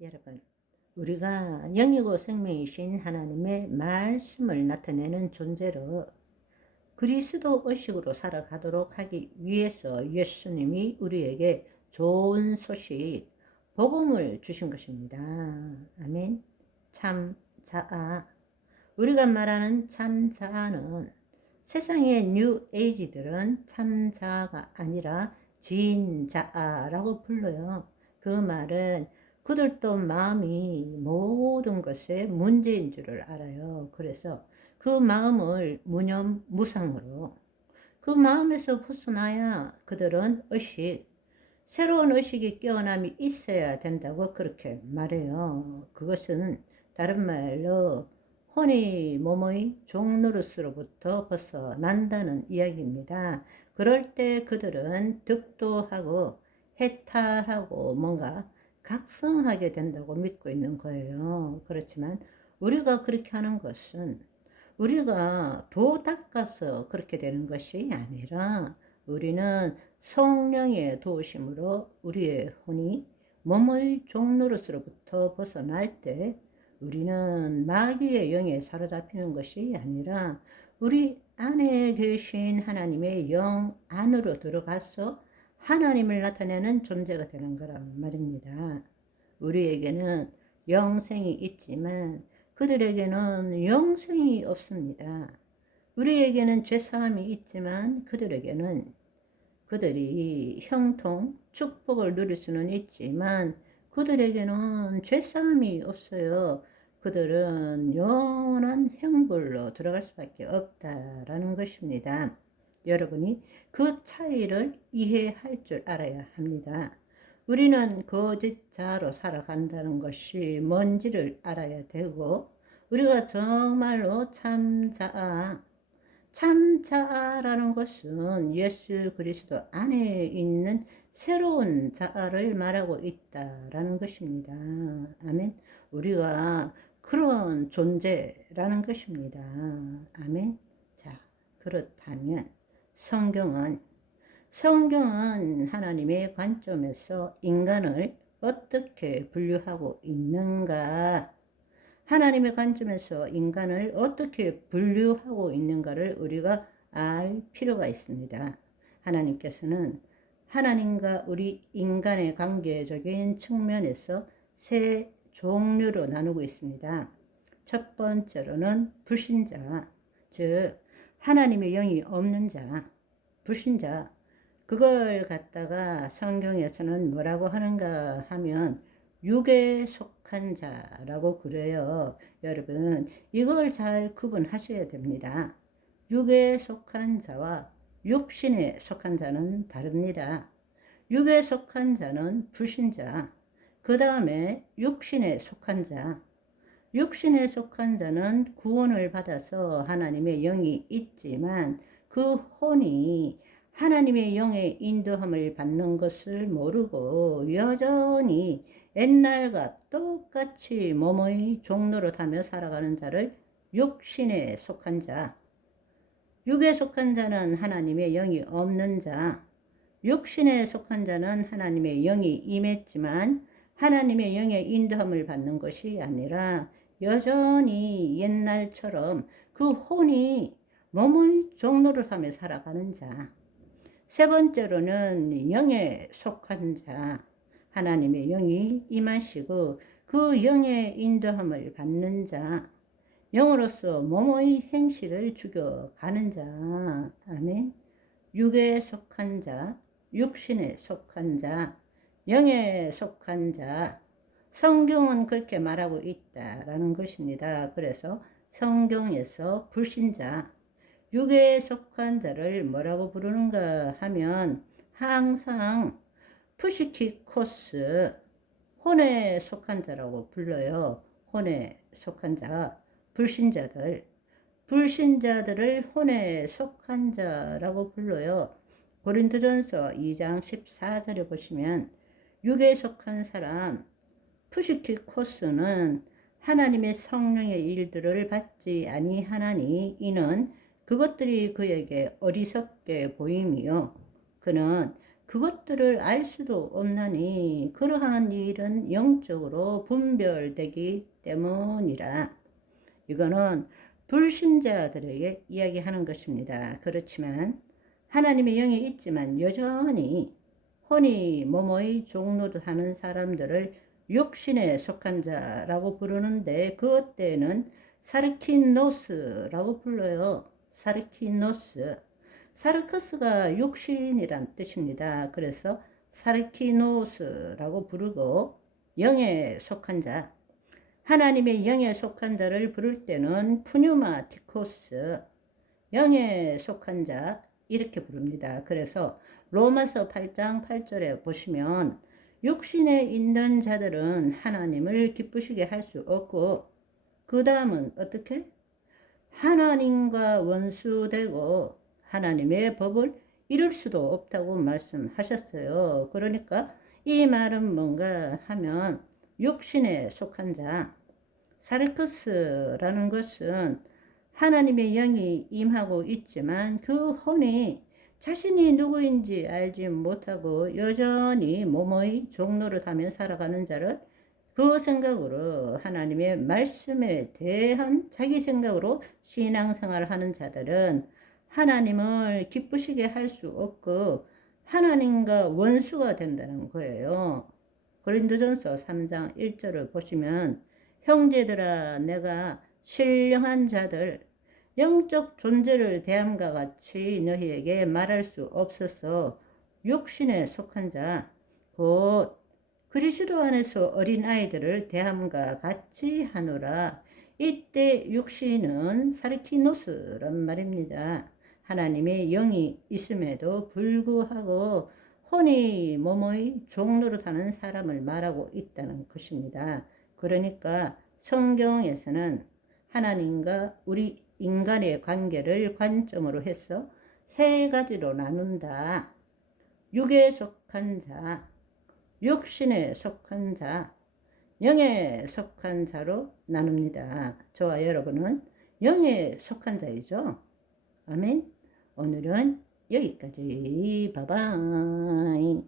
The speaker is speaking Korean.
여러분, 우리가 영이고 생명이신 하나님의 말씀을 나타내는 존재로 그리스도 의식으로 살아가도록 하기 위해서 예수님이 우리에게 좋은 소식, 복음을 주신 것입니다. 아멘. 참 자아. 우리가 말하는 참 자아는 세상의 뉴 에이지들은 참 자아가 아니라 진자아라고 불러요. 그 말은 그들도 마음이 모든 것의 문제인 줄을 알아요. 그래서 그 마음을 무념무상으로 그 마음에서 벗어나야 그들은 새로운 의식이 깨어남이 있어야 된다고 그렇게 말해요. 그것은 다른 말로 혼이 몸의 종노릇으로부터 벗어난다는 이야기입니다. 그럴 때 그들은 득도하고 해탈하고 뭔가 각성하게 된다고 믿고 있는 거예요. 그렇지만 우리가 그렇게 하는 것은 우리가 도 닦아서 그렇게 되는 것이 아니라 우리는 성령의 도우심으로 우리의 혼이 몸의 종노릇으로부터 벗어날 때 우리는 마귀의 영에 사로잡히는 것이 아니라 우리 안에 계신 하나님의 영 안으로 들어가서 하나님을 나타내는 존재가 되는 거란 말입니다. 우리에게는 영생이 있지만 그들에게는 영생이 없습니다. 우리에게는 죄사함이 있지만 그들이 형통, 축복을 누릴 수는 있지만 그들에게는 죄사함이 없어요. 그들은 영원한 형벌로 들어갈 수밖에 없다라는 것입니다. 여러분이 그 차이를 이해할 줄 알아야 합니다. 우리는 거짓자로 살아간다는 것이 뭔지를 알아야 되고 우리가 정말로 참자아라는 것은 예수 그리스도 안에 있는 새로운 자아를 말하고 있다라는 것입니다. 아멘. 우리가 그런 존재라는 것입니다. 아멘. 자, 그렇다면 성경은 하나님의 관점에서 인간을 어떻게 분류하고 있는가? 하나님의 관점에서 인간을 어떻게 분류하고 있는가를 우리가 알 필요가 있습니다. 하나님께서는 하나님과 우리 인간의 관계적인 측면에서 세 종류로 나누고 있습니다. 첫 번째로는 불신자, 즉 하나님의 영이 없는 자, 불신자. 그걸 갖다가 성경에서는 뭐라고 하는가 하면 육에 속한 자라고 그래요. 여러분, 이걸 잘 구분하셔야 됩니다. 육에 속한 자와 육신에 속한 자는 다릅니다. 육에 속한 자는 불신자, 그 다음에 육신에 속한 자, 육신에 속한 자는 구원을 받아서 하나님의 영이 있지만 그 혼이 하나님의 영의 인도함을 받는 것을 모르고 여전히 옛날과 똑같이 몸의 종노릇하며 살아가는 자를 육신에 속한 자, 육에 속한 자는 하나님의 영이 없는 자, 육신에 속한 자는 하나님의 영이 임했지만 하나님의 영의 인도함을 받는 것이 아니라 여전히 옛날처럼 그 혼이 몸의 종노릇하며 살아가는 자. 세 번째로는 영에 속한 자, 하나님의 영이 임하시고 그 영의 인도함을 받는 자, 영으로서 몸의 행실을 죽여가는 자. 아멘. 육에 속한 자, 육신에 속한 자, 영에 속한 자. 성경은 그렇게 말하고 있다라는 것입니다. 그래서 성경에서 불신자, 육에 속한 자를 뭐라고 부르는가 하면 항상 푸시키코스, 혼에 속한 자라고 불러요. 혼에 속한 자, 불신자들을 혼에 속한 자라고 불러요. 고린도전서 2장 14절에 보시면 육에 속한 사람, 푸시키코스는 하나님의 성령의 일들을 받지 아니하나니 이는 그것들이 그에게 어리석게 보임이요 그는 그것들을 알 수도 없나니 그러한 일은 영적으로 분별되기 때문이라. 이거는 불신자들에게 이야기하는 것입니다. 그렇지만 하나님의 영이 있지만 여전히 혼이 몸의 종노릇하는 사람들을 육신에 속한 자라고 부르는데 그것 때는 사르키노스라고 불러요. 사르키노스. 사르커스가 육신이란 뜻입니다. 그래서 사르키노스라고 부르고 영에 속한 자, 하나님의 영에 속한 자를 부를 때는 푸뉴마티코스, 영에 속한 자 이렇게 부릅니다. 그래서 로마서 8장 8절에 보시면 육신에 있는 자들은 하나님을 기쁘시게 할 수 없고 그 다음은 어떻게? 하나님과 원수되고 하나님의 법을 이룰 수도 없다고 말씀하셨어요. 그러니까 이 말은 뭔가 하면 육신에 속한 자, 사르크스라는 것은 하나님의 영이 임하고 있지만 그 혼이 자신이 누구인지 알지 못하고 여전히 몸의 종로를 하며 살아가는 자를 그 생각으로 하나님의 말씀에 대한 자기 생각으로 신앙생활을 하는 자들은 하나님을 기쁘시게 할 수 없고 하나님과 원수가 된다는 거예요. 고린도전서 3장 1절을 보시면 형제들아 내가 신령한 자들 영적 존재를 대함과 같이 너희에게 말할 수 없어서 육신에 속한 자 곧 그리스도 안에서 어린아이들을 대함과 같이 하노라. 이때 육신은 사르키노스란 말입니다. 하나님의 영이 있음에도 불구하고 혼이 몸의 종노릇하는 사람을 말하고 있다는 것입니다. 그러니까 성경에서는 하나님과 우리 인간의 관계를 관점으로 해서 세 가지로 나눈다. 육에 속한 자, 육신에 속한 자, 영에 속한 자로 나눕니다. 저와 여러분은 영에 속한 자이죠. 아멘. 오늘은 여기까지. 바이바이.